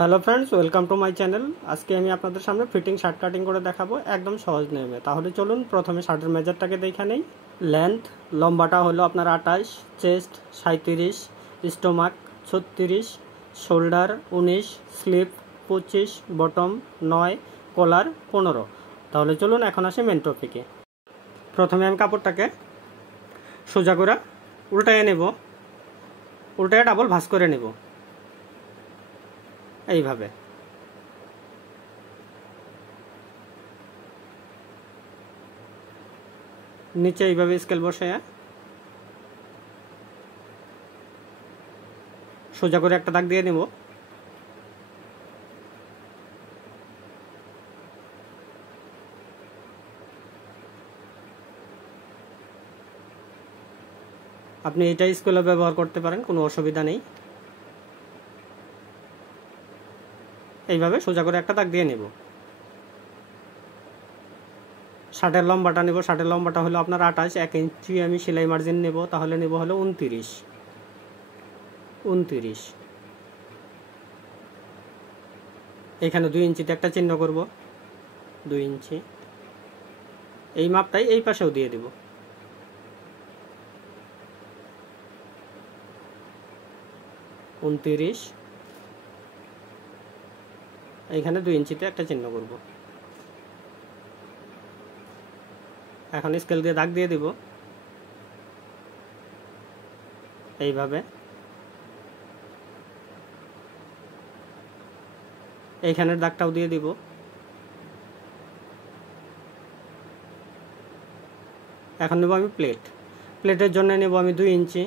Hello friends, welcome to my channel. আজকে আমি আপনাদের সামনে ফিটিং শার্ট কাটিং করে দেখাবো একদম সহজ নিয়মে। তাহলে চলুন প্রথমে শার্টের মেজারটাকে দেখে নেই। লেন্থ লম্বাটা হলো আপনার 28, chest 37, stomach 36, shoulder 19, sleeve 25, bottom 9, collar 15। তাহলে চলুন এখন আসি মেন টপিকে। প্রথমে আমি কাপড়টাকে সোজা করে উল্টায় নেব, উল্টায় ডাবল ভাঁজ করে নেব এইভাবে। নিচে এইভাবে স্কেল বসে সোজা করে একটা দাগ দিয়ে নেব। আপনি এটা স্কেলও ব্যবহার করতে পারেন, কোনো অসুবিধা নেই। এইভাবে সোজা করে একটা দাগ দিয়ে নেব। শার্টের লম্বাটা নেব। শার্টের লম্বাটা হলো আপনার 28, 1 ইঞ্চি আমি সেলাই মার্জিন নেব, তাহলে নেব হলো 29। এখানে 2 ইঞ্চিতে একটা চিহ্ন করব, 2 ইঞ্চি। এই মাপটাই এই পাশেও দিয়ে দেব। এইখানে 2 ইঞ্চিতে একটা চিহ্ন করব। এখন স্কেল দিয়ে দাগ দিয়ে দিব এইভাবে। এইখানের দাগটাও দিয়ে দিব। এখন নেব আমি প্লেট। প্লেটের জন্য নেব আমি 2 ইঞ্চি,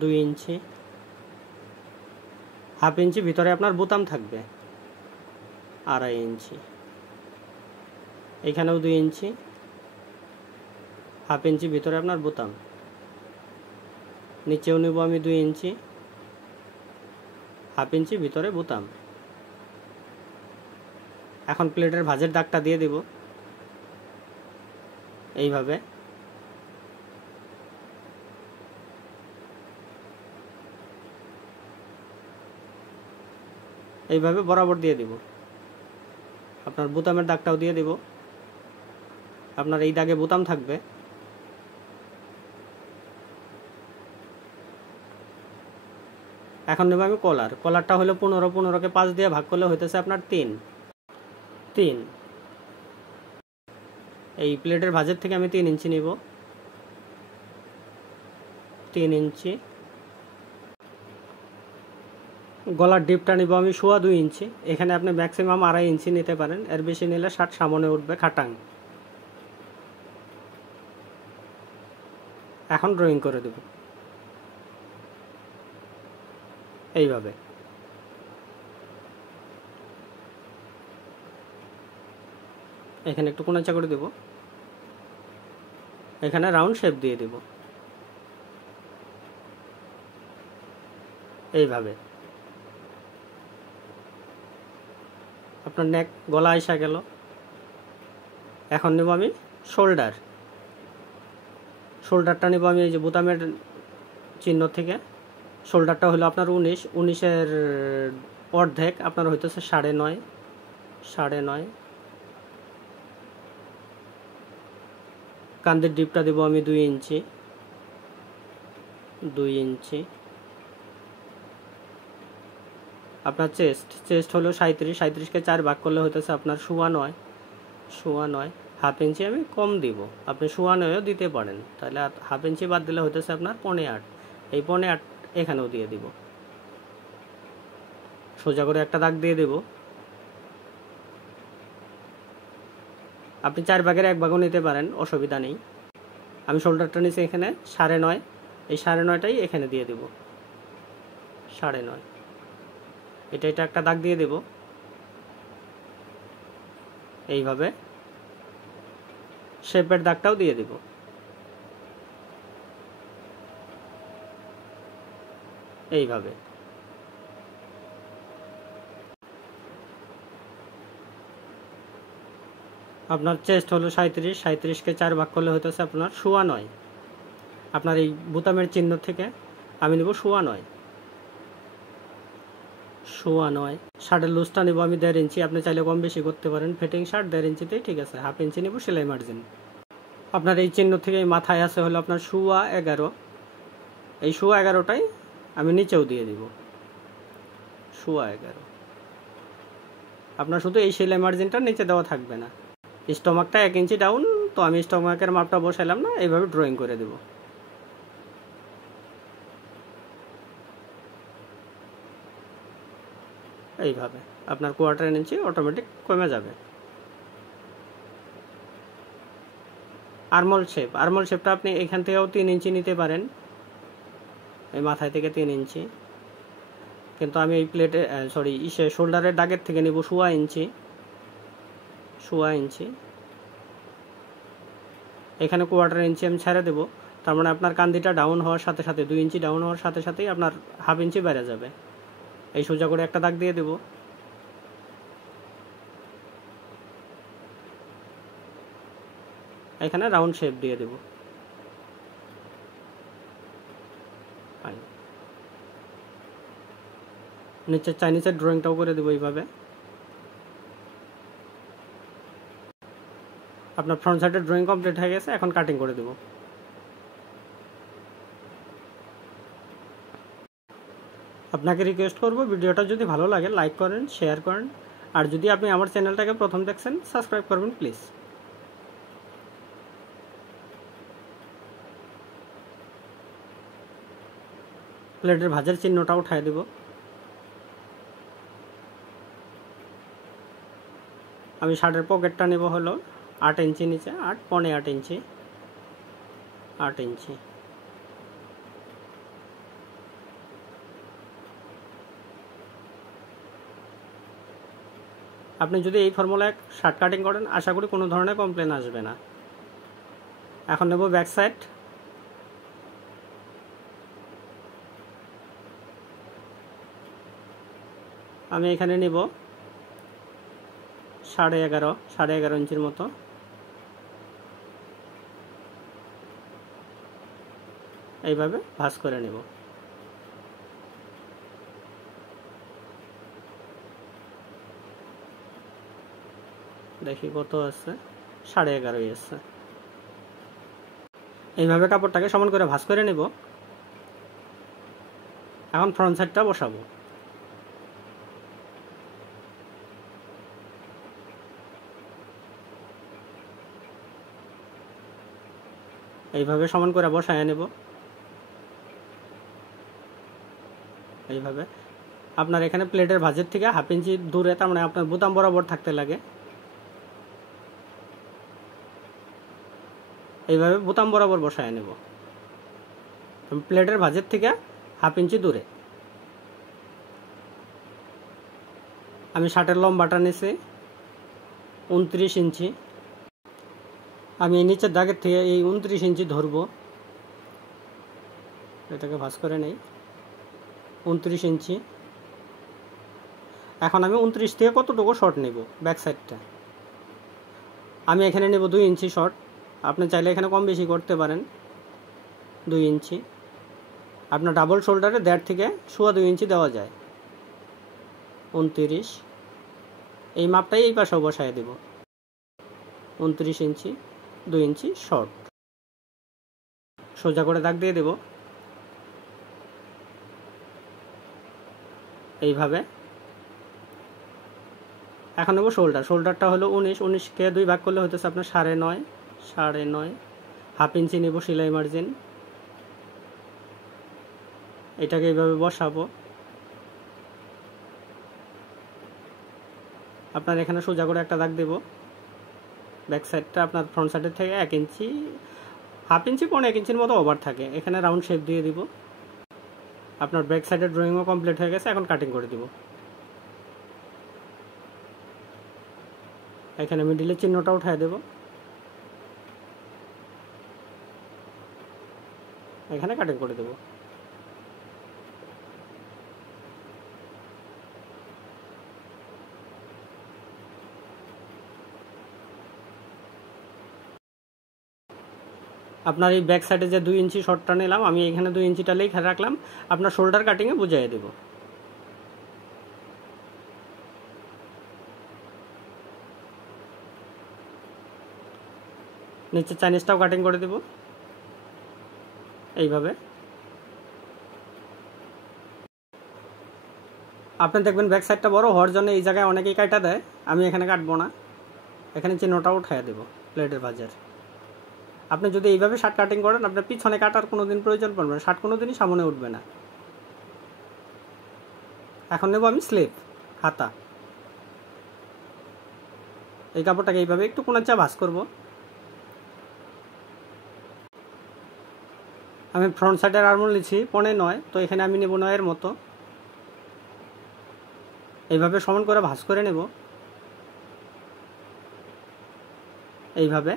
2 ইঞ্চি। হাফ ইঞ্চি ভিতরে আপনার বোতাম থাকবে, 2.5 ইঞ্চি। এইখানেও 2 ইঞ্চি, হাফ ইঞ্চি ভিতরে আপনার বোতাম। নিচেও নেব আমি 2 ইঞ্চি, হাফ ইঞ্চি ভিতরে বোতাম। এখন প্লেটের ভাঁজের দাগটা দিয়ে দেব এইভাবে। এইভাবে বরাবর দিয়ে দেব। আপনার বোতামের দাগটাও দিয়ে দেব। আপনার এই দাগে বোতাম থাকবে। এখন নেব আমি কলার। কলারটা হলো 15, 15কে 5 দিয়ে ভাগ করলে হইতেছে আপনার 3। এই প্লেটের ভাঁজের থেকে আমি 3 ইঞ্চি নিব, 3 ইঞ্চি। গলার ডিপটা নিব আমি 2.25 ইঞ্চি। এখানে আপনি ম্যাক্সিমাম 2.5 ইঞ্চি নিতে পারেন, এর বেশি নিলে শার্ট সামনে উঠবে খাটাং। এখন ড্রয়িং করে দেব এইভাবে। এখানে একটু কোণাচা করে দেব, এখানে রাউন্ড শেপ দিয়ে দেব এইভাবে। আপনার নেক গলা আসা গেল। এখন নেব আমি শোল্ডার। শোল্ডারটা নেব আমি এই যে বোতামের চিহ্ন থেকে। শোল্ডারটা হলো আপনার 19, 19-এর অর্ধেক আপনার হইতেছে 9.5। কান্দের ডিপটা দেব আমি 2 ইঞ্চি, 2 ইঞ্চি। আপনার চেস্ট হলো 37, 37কে 4 ভাগ করলে হইতেছে আপনার 9.5। হাফ ইঞ্চি আমি কম দিব, আপনি 9.5ও দিতে পারেন। তাহলে হাফ ইঞ্চি বাদ দিলে হইতেছে আপনার 8.5। এই 8.5 এখানেও দিয়ে দিব। সোজা করে একটা দাগ দিয়ে দেব। আপনি 4 ভাগের 1 ভাগও নিতে পারেন, অসুবিধা নেই। আমি শোল্ডারটা নিচে এখানে 9.5, এই 9.5টাই এখানে দিয়ে দেব, 9.5। এটা একটা দাগ দিয়ে দেব এইভাবে। শেপের দাগটাও দিয়ে দেব এইভাবে। আপনার চেস্ট হলো 37, 37কে 4 ভাগ করলে হইতেছে আপনার 9.5। আপনার এই বোতামের চিহ্ন থেকে আমি নেব 9.5। 9.25। শার্টের লুজটা নেব আমি 1.5 ইঞ্চি, আপনি চাইলে কম বেশি করতে পারেন। ফিটিং শার্ট 1.5 ইঞ্চিতেই ঠিক আছে। 1/2 ইঞ্চি নেব সেলাই মার্জিন। আপনার এই চিহ্ন থেকে মাথায় আছে হলো আপনার 11.25। এই 11.25টাই আমি নিচেও দিয়ে দিব 11.25। আপনার শুধু এই সেলাই মার্জিনটা নিচে দেওয়া থাকবে না। স্টমাকটা 1 ইঞ্চি ডাউন, তো আমি স্টমাকের মাপটা বসাইলাম না, এইভাবে ড্রয়িং করে দেব। এইভাবে আপনার 1/4 ইঞ্চি অটোমেটিক কমে যাবে। আর্মল শেপটা আপনি এখান থেকেও 3 ইঞ্চি নিতে পারেন, এই মাথায় থেকে 3 ইঞ্চি। কিন্তু আমি এই প্লেটে শোল্ডারের দাগের থেকে নিব 1.25 ইঞ্চি। 1.25 ইঞ্চি এখানে 1/4 ইঞ্চি আমি ছেড়ে দেবো। তার মানে আপনার কান্দিটা ডাউন হওয়ার সাথে সাথে 2 ইঞ্চি ডাউন হওয়ার সাথে সাথেই আপনার 1/2 ইঞ্চি বেড়ে যাবে। এই সোজা করে একটা দাগ দিয়ে দেব। এখানে রাউন্ড শেপ দিয়ে দেব। নিচের চাইনিজের ড্রয়িংটাও করে দেবো এইভাবে। আপনার ফ্রন্ট সাইডের ড্রয়িং কমপ্লিট হয়ে গেছে, এখন কাটিং করে দেব। আপনাকে রিকোয়েস্ট করব, ভিডিওটা যদি ভালো লাগে লাইক করেন, শেয়ার করেন, আর যদি আপনি আমার চ্যানেলটাকে প্রথম দেখছেন সাবস্ক্রাইব করবেন প্লিজ। প্লেটের ভাঁজের চিহ্নটা উঠায় দেব। আমি শার্টের পকেটটা নেব হলো 8 ইঞ্চি নিচে, 8.25 ইঞ্চি। 8 ইঞ্চি আপনি যদি এই ফর্মুলায় শার্ট কাটিং করেন আশা করি কোনো ধরনের কমপ্লেন আসবে না। এখন নেব ব্যাক সাইড। আমি এখানে নেব 11.5 ইঞ্চির মতো। এইভাবে ভাঁজ করে নেব। দেখি কত আছে, 11.5 আছে। এইভাবে কাপড়টাকে সমান করে ভাঁজ করে নেব। এখন ফ্রন্ট সাইডটা বসাবো। এইভাবে সমান করে বসায় নেব। এইভাবে আপনার এখানে প্লেটের ভাঁজের থেকে 1/2 ইঞ্চি দূরে, তার মানে আপনার বোতাম বরাবর থাকতে লাগে। এইভাবে বোতাম বরাবর বসায় নেব প্লেটের ভাঁজের থেকে 1/2 ইঞ্চি দূরে। আমি শার্টের লম্বাটা নিছি 29 ইঞ্চি। আমি এই নিচের দাগের থেকে এই 29 ইঞ্চি ধরবো, এটাকে ভাঁজ করে নেই। 29 ইঞ্চি। এখন আমি 29 থেকে কতটুকু শর্ট নেব ব্যাক সাইডটা, আমি এখানে নেব 2 ইঞ্চি শর্ট। আপনি চাইলে এখানে কম বেশি করতে পারেন। 2 ইঞ্চি আপনার ডাবল শোল্ডারে 1.5 থেকে 2.25 ইঞ্চি দেওয়া যায়। 29 এই মাপটাই এই পাশেও বসায় দেব। 29 ইঞ্চি 2 ইঞ্চি শর্ট। সোজা করে দাগ দিয়ে দেব এইভাবে। এখন নেব শোল্ডারটা হলো 19কে 2 ভাগ করলে হতেছে আপনার 9.5। 1/2 ইঞ্চি নেব সেলাই মার্জিন। এটাকে এইভাবে বসাবো। আপনার এখানে সোজা করে একটা দাগ দেব। ব্যাক সাইডটা আপনার ফ্রন্ট সাইডের থেকে 1 ইঞ্চি 1/2 ইঞ্চি 1 ইঞ্চির মতো ওভার থাকে, এখানে রাউন্ড শেপ দিয়ে দিব। আপনার ব্যাক সাইডের ড্রয়িংও কমপ্লিট হয়ে গেছে, এখন কাটিং করে দিব। এখানে মিডিলের চিহ্নটা উঠায় দেব। এখানে কাটিং করে দেব। আপনার এই ব্যাক সাইডে যে 2 ইঞ্চি শর্টটা নিলাম, আমি এখানে 2 ইঞ্চিটা লিখে রাখলাম, আপনার শোল্ডার কাটিংয়ে বুঝিয়ে দেব। নিচে চাইনিজটাও কাটিং করে দেব এইভাবে। আপনি দেখবেন ব্যাক সাইডটা বড় হওয়ার জন্য এই জায়গায় অনেকেই কাটা দেয়, আমি এখানে কাটবো না, এখানে চিহ্নটা উঠাইয়া দেবো প্লেটের ভাঁজের। আপনি যদি এইভাবে শার্ট কাটিং করেন আপনার পিছনে কাটার কোনো দিন প্রয়োজন পড়বে না, শার্ট কোনো দিনই সামনে উঠবে না। এখন নেব আমি স্লিপ হাতা। এই কাপড়টাকে এইভাবে একটু কোণার চা ভাঁজ করব। আমি ফ্রন্ট সাইডের আর্মহোল নিচ্ছি 9.5, তো এখানে আমি নেব 9-এর মতো। এইভাবে সমান করে ভাঁজ করে নেব এইভাবে।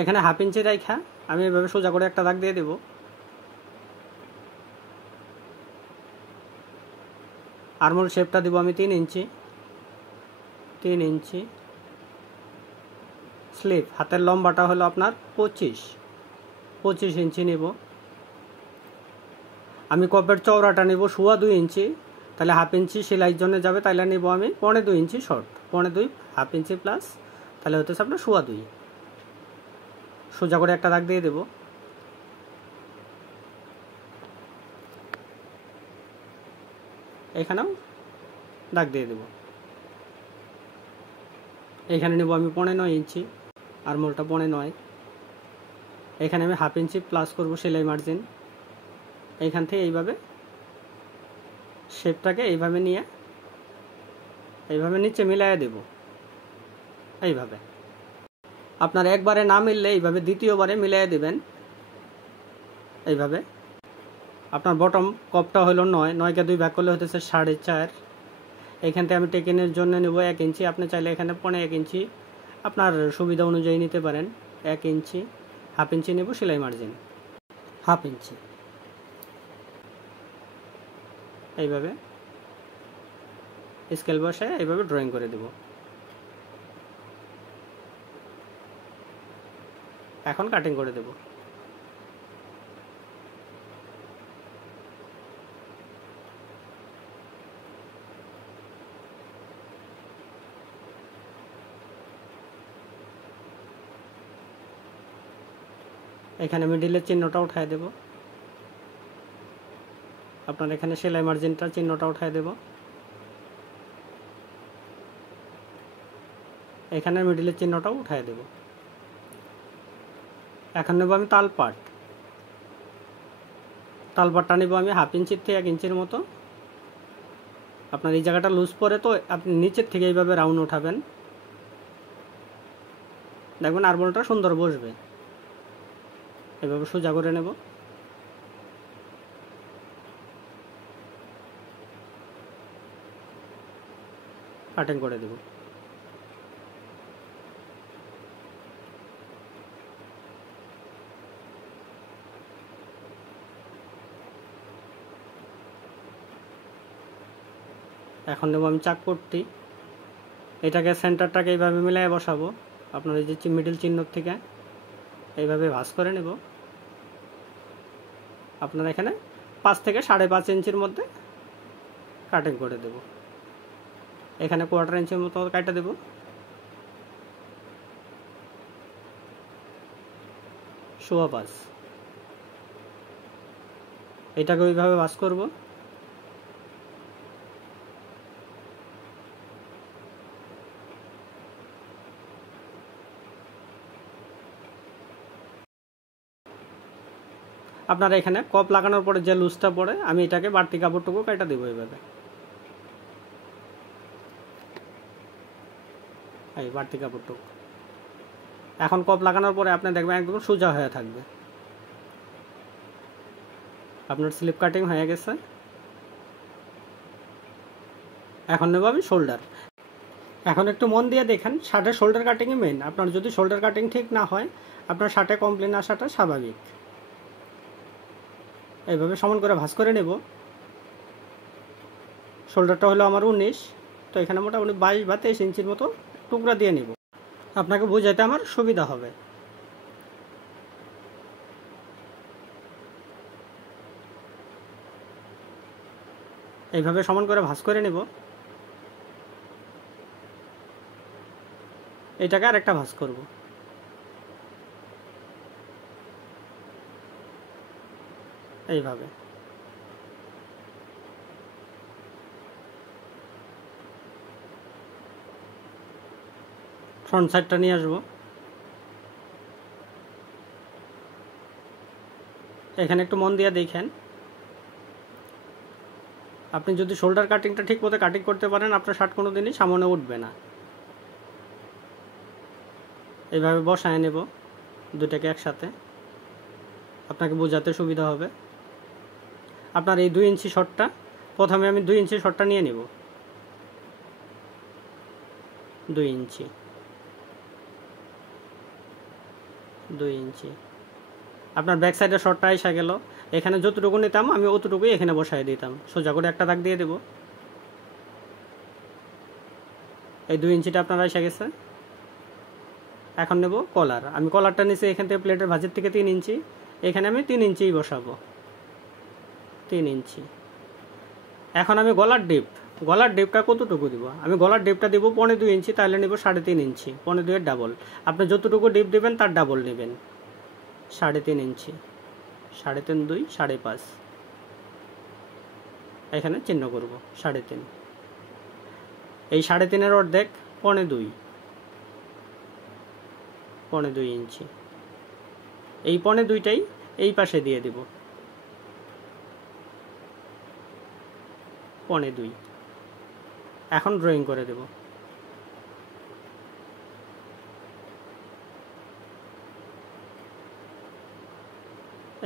এখানে 1/2 ইঞ্চি রাখা আমি এভাবে সোজা করে একটা দাগ দিয়ে দেব। আর্মহোল শেপটা দেব আমি 3 ইঞ্চি। 3 ইঞ্চি স্লিপ। হাতের লম্বাটা হলো আপনার 25 ইঞ্চি নেব। আমি কপের চওড়াটা নেব 2.25 ইঞ্চি, তাহলে 1/2 ইঞ্চি সেলাইয়ের জন্য যাবে, তাহলে নেব আমি 2.25 ইঞ্চি শর্ট। 2.25 1/2 ইঞ্চি প্লাস, তাহলে হতেছে আপনার 2.25। সোজা করে একটা দাগ দিয়ে দেব। এখানেও দাগ দিয়ে দেব। এখানে নেব আমি 9.5 ইঞ্চি, আর্মহোলটা 9.5। এখানে আমি 1/2 ইঞ্চি প্লাস করব সেলাই মার্জিন। এইখান থেকে এইভাবে শেপটাকে এইভাবে নিয়ে এইভাবে নিচে মিলাইয়া দেব এইভাবে। আপনার একবারে না মিললে এইভাবে দ্বিতীয়বারে মিলাইয়া দেবেন এইভাবে। আপনার বটম কপটা হলো 9কে 2 ভাগ করলে হতেছে 4.5। এখান থেকে আমি টেকিনের জন্য নেব 1 ইঞ্চি। আপনি চাইলে এখানে 1 ইঞ্চি আপনার সুবিধা অনুযায়ী নিতে পারেন। 1 ইঞ্চি 1/2 ইঞ্চি নেব সেলাই মার্জিন 1/2 ইঞ্চি। এইভাবে স্কেল বসায় এইভাবে ড্রয়িং করে দেব। এখন কাটিং করে দেব। এখানে মিডিলের চিহ্নটা উঠায় দেব। আপনার এখানে সেলাই মার্জিনটা চিহ্নটা উঠায় দেব। এখানে মিডিলের চিহ্নটাও উঠায় দেব। এখন নেব আমি তালপাট। তালপাটটা নেব আমি 1/2 ইঞ্চির থেকে 1 ইঞ্চির মতো। আপনার এই জায়গাটা লুজ পরে, তো আপনি নিচের থেকে এইভাবে রাউন্ড উঠাবেন, দেখবেন আর্মহোলটা সুন্দর বসবে। এভাবে সোজা করে নেব। কাটিং করে দেব। এখন নেব আমি চাকপট্টি। এটাকে সেন্টারটাকে এইভাবে মিলিয়ে বসাবো। আপনার এই যে মিডল চিহ্ন থেকে এইভাবে ভাঁজ করে নেব। আপনার এখানে 5 থেকে 5.5 ইঞ্চির মধ্যে কাটিং করে দেব। এখানে 1/4 ইঞ্চির মতো কাটা দেব। সোয়া 5 এটাকে ওইভাবে ভাঁজ করব। আপনারা এখানে কপ লাগানোর পরে যে লুজটা পড়ে, আমি এটাকে বাড়তি কাপড়টুকু কেটে দেবো এইভাবে। এই বাড়তি কাপড়টুকু এখন কপ লাগানোর পরে আপনি দেখবেন একদম সোজা হয়ে থাকবে। আপনার স্লিপ কাটিং হয়ে গেছে। এখন নেব আমি শোল্ডার। এখন একটু মন দিয়ে দেখেন, শার্টের শোল্ডার কাটিংই মেন। আপনার যদি শোল্ডার কাটিং ঠিক না হয়, আপনার শার্টে কমপ্লেন আসাটা স্বাভাবিক। এইভাবে সমান করে ভাঁজ করে নেব। শোল্ডারটা হলো আমার 19, তো এখানে মোটামুটি 22 বা 23 ইঞ্চির মতো টুকরা দিয়ে নেব, আপনাকে বোঝাইতে আমার সুবিধা হবে। এইভাবে সমান করে ভাঁজ করে নেব। এটাকে আরেকটা ভাঁজ করব। এইভাবে ফ্রন্ট সাইডটা নিয়ে আসবো। এখানে একটু মন দিয়ে দেখেন, আপনি যদি শোল্ডার কাটিংটা ঠিক মতো কাটিং করতে পারেন আপনার শার্ট কোনো দিনই সামনে উঠবে না। এইভাবে বসায় নেব দুটাকে একসাথে, আপনাকে বোঝাতে সুবিধা হবে। আপনার এই 2 ইঞ্চি শর্টটা প্রথমে আমি 2 ইঞ্চি শর্টটা নিয়ে নেব। 2 ইঞ্চি 2 ইঞ্চি আপনার ব্যাক সাইডের শর্টটা এসে গেল। এখানে যতটুকু নিতাম আমি অতটুকুই এখানে বসায় দিতাম। সোজা করে একটা দাগ দিয়ে দেব। এই 2 ইঞ্চিটা আপনার এসে গেছে। এখন নেব কলার। আমি কলারটা নিচে এখান থেকে প্লেটের ভাঁজের থেকে 3 ইঞ্চি, এখানে আমি 3 ইঞ্চিই বসাবো। 3 ইঞ্চি। এখন আমি গলার ডিপটা কতটুকু দিব? আমি গলার ডিপটা দিব 2.5 ইঞ্চি, তাহলে নেব 3.5 ইঞ্চি। 2.5 এর ডাবল। আপনি যতটুকু ডিপ দেবেন তার ডাবল নেবেন। 3.5 ইঞ্চি। 3.5 2 5.5। এখানে চিহ্ন করব 3.5। এই 3.5 এর অর্ধেক 2.5 ইঞ্চি। এই 2.5টাই এই পাশে দিয়ে দেব। 2.5। এখন ড্রয়িং করে দেব।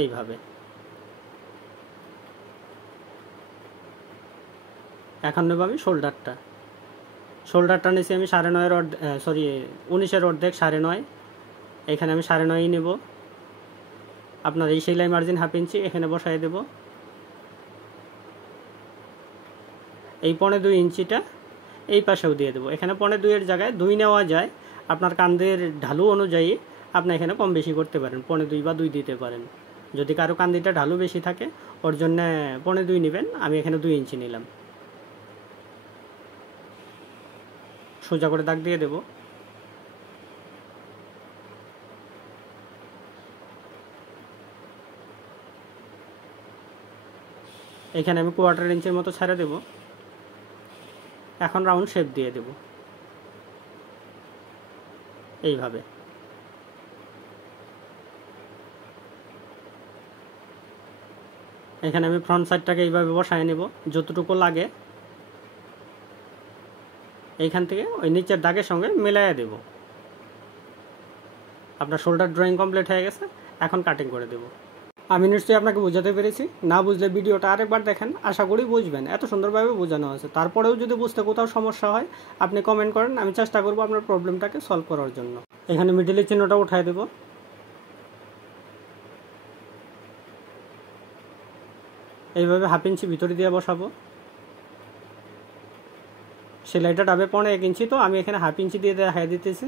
এইভাবে। এখন নেব আমি শোল্ডারটা নিচে আমি 19 এর অর্ধেক 9.5। এখানে আমি 9.5 নেব। আপনার এই সেলাই মার্জিন 1/2 ইঞ্চি এখানে বসাই দেব। এই 2.5 ইঞ্চিটা এই পাশেও দিয়ে দেবো। এখানে 2.5 এর জায়গায় 2 নেওয়া যায়। আপনার কান্দের ঢালু অনুযায়ী আপনি এখানে কম বেশি করতে পারেন, 2.5 বা 2 দিতে পারেন। যদি কারো কান্দিটা ঢালু বেশি থাকে ওর জন্য 2.5 নেবেন। আমি এখানে 2 ইঞ্চি নিলাম। সোজা করে দাগ দিয়ে দেব। এখানে আমি 1/4 ইঞ্চির মতো ছেড়ে দেব। এখন রাউন্ড শেপ দিয়ে দেব এইভাবে। এখানে আমি ফ্রন্ট সাইডটাকে এইভাবে বসায় নেব যতটুকু লাগে। এইখান থেকে ওই নিচের দাগের সঙ্গে মিলাইয়া দেব। আপনার শোল্ডার ড্রয়িং কমপ্লিট হয়ে গেছে। এখন কাটিং করে দেব। আমি নিশ্চয়ই আপনাকে বোঝাতে পেরেছি। না বুঝলে ভিডিওটা আরেকবার দেখেন, আশা করি বুঝবেন। এত সুন্দরভাবে বোঝানো আছে। তারপরেও যদি বুঝতে কোথাও সমস্যা হয় আপনি কমেন্ট করেন, আমি চেষ্টা করব আপনার প্রবলেমটাকে সলভ করার জন্য। এখানে মিডলের চিহ্নটা উঠায় দেব। এইভাবে 1/2 ইঞ্চি ভিতরে দিয়ে বসাবো। সেলাইটা ডাবে 1.5 ইঞ্চি, তো আমি এখানে 1/2 ইঞ্চি দিয়ে দেখাই দিতেছি।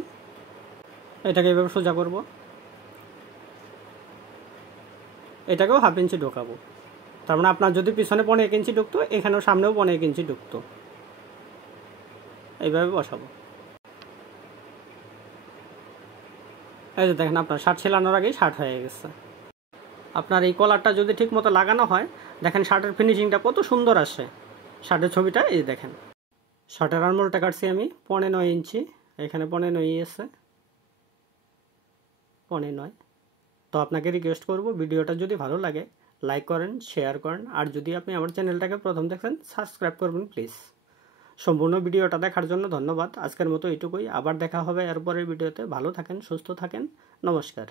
এটাকে এইভাবে সোজা করব। এটাকেও 1/2 ইঞ্চি ঢোকাবো। তার মানে আপনার যদি পিছনে 1.5 ইঞ্চি ঢুকতো, এখানেও সামনেও 1.5 ইঞ্চি ঢুকতো। এইভাবে বসাবো। এই যে দেখেন আপনার শার্ট সেলানোর আগেই শার্ট হয়ে গেছে। আপনার এই কলারটা যদি ঠিক মতো লাগানো হয়, দেখেন শার্টের ফিনিশিংটা কত সুন্দর আসে। শার্টের ছবিটা এই দেখেন। শার্টের আরমোলটা কাটছি আমি 9.5 ইঞ্চি। এখানে 9.5 আছে, 9.5। তো আপনাকে রিকোয়েস্ট করব, ভিডিওটা যদি ভালো লাগে লাইক করেন, শেয়ার করেন। আর যদি আপনি আমার চ্যানেলটাকে প্রথম দেখেন সাবস্ক্রাইব করবেন প্লিজ। সম্পূর্ণ ভিডিওটা দেখার জন্য ধন্যবাদ। আজকের মতো এইটুকুই। আবার দেখা হবে এরপরের ভিডিওতে। ভালো থাকেন, সুস্থ থাকেন। নমস্কার।